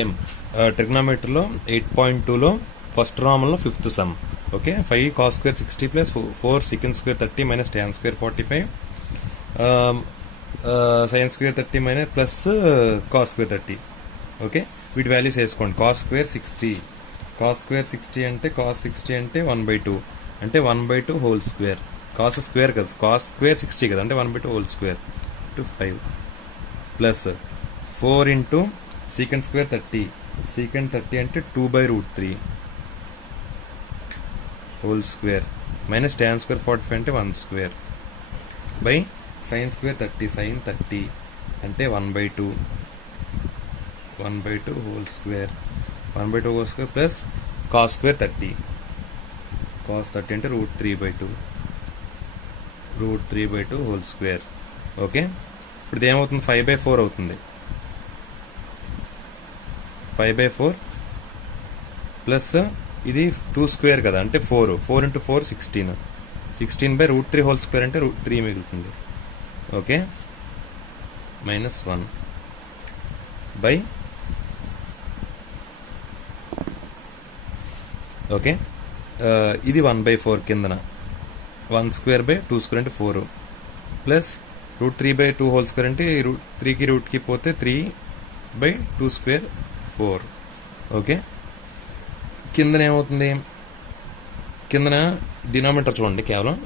Same ట్రిగ్నామెట్రీలో 8.2లో first రామ్లో 5th సమ్. Okay, 5 cos square 60 plus 4 secant square 30 minus tan square 45 sin square 30 minus plus cos square 30. Okay, వీటి values వేసుకోండి. cos square 60 అంటే cos 60 అంటే 1/2 అంటే 1/2 హోల్ స్క్వేర్. cos స్క్వేర్ కదా, cos square 60 కదా, అంటే 1/2 whole square to 5 plus 4 into secant square 30 అంటే 2/√3 whole square minus tan square 45 అంటే 1 square by sin square 30 sin 30 అంటే 1/2 whole square plus cos square 30 అంటే √3/2 హోల్ స్క్వేర్. ఓకే, ఇప్పుడు ఏమవుతుంది? 5/4 అవుతుంది. 5/4 ప్లస్ ఇది 2 స్క్వేర్ కదా, అంటే 4 ఇంటూ 4 16/√3 హోల్ స్క్వేర్ అంటే √3 మిగులుతుంది. ఓకే, -1 బై ఓకే ఇది 1/4 కిందన 1 స్క్వేర్ బై 2 స్క్వేర్ అంటే 4 ప్లస్ √3/2 హోల్ స్క్వేర్ అంటే 3కి రూట్కి పోతే 3/2 స్క్వేర్ 4. ఓకే, కిందన ఏమవుతుంది? కిందన డినామినేటర్ చూడండి, కేవలం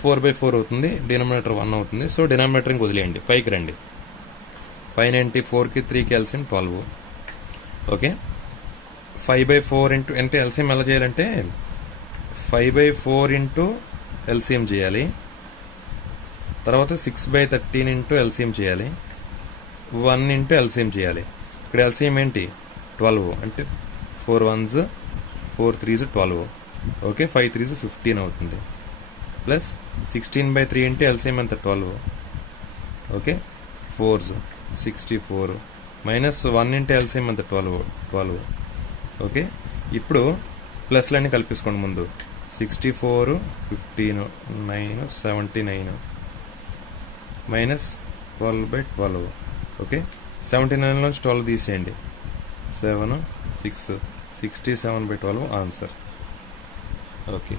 4/4 అవుతుంది, డినామినేటర్ 1 అవుతుంది. సో డినామినేటర్ ఇంక వదిలేయండి, పైకి రండి. పైన ఏంటి? 4కి 3కి ఎల్సిఎం 12. ఓకే, 5/4 ఇంటూ అంటే ఎల్సిఎం ఎలా చేయాలంటే 5/4 ఇంటూ ఎల్సిఎం చేయాలి, తర్వాత 6/13 ఇంటూ ఎల్సిఎం చేయాలి, 1 ఇంటూ ఎల్సిఎం చేయాలి. ఇక్కడ ఎల్సిఎం ఏంటి? 12 అంటే 4 1s 4 3s 12. ఓకే, 5 3s 15 అవుతుంది. ప్లస్ 16/3 ఇంటూ ఎల్సిఎం ఎంత? 12. Okay, 4s 64 minus 1 into LCM ఎంత? 12. ఓకే, ఇప్పుడు ప్లస్లన్నీ కల్పించుకోండి ముందు. 64 15 9 79 మైనస్ 12/12. ఓకే, 79 నుంచి 12 తీసేయండి, 7 6 67/12 ఆన్సర్. ఓకే.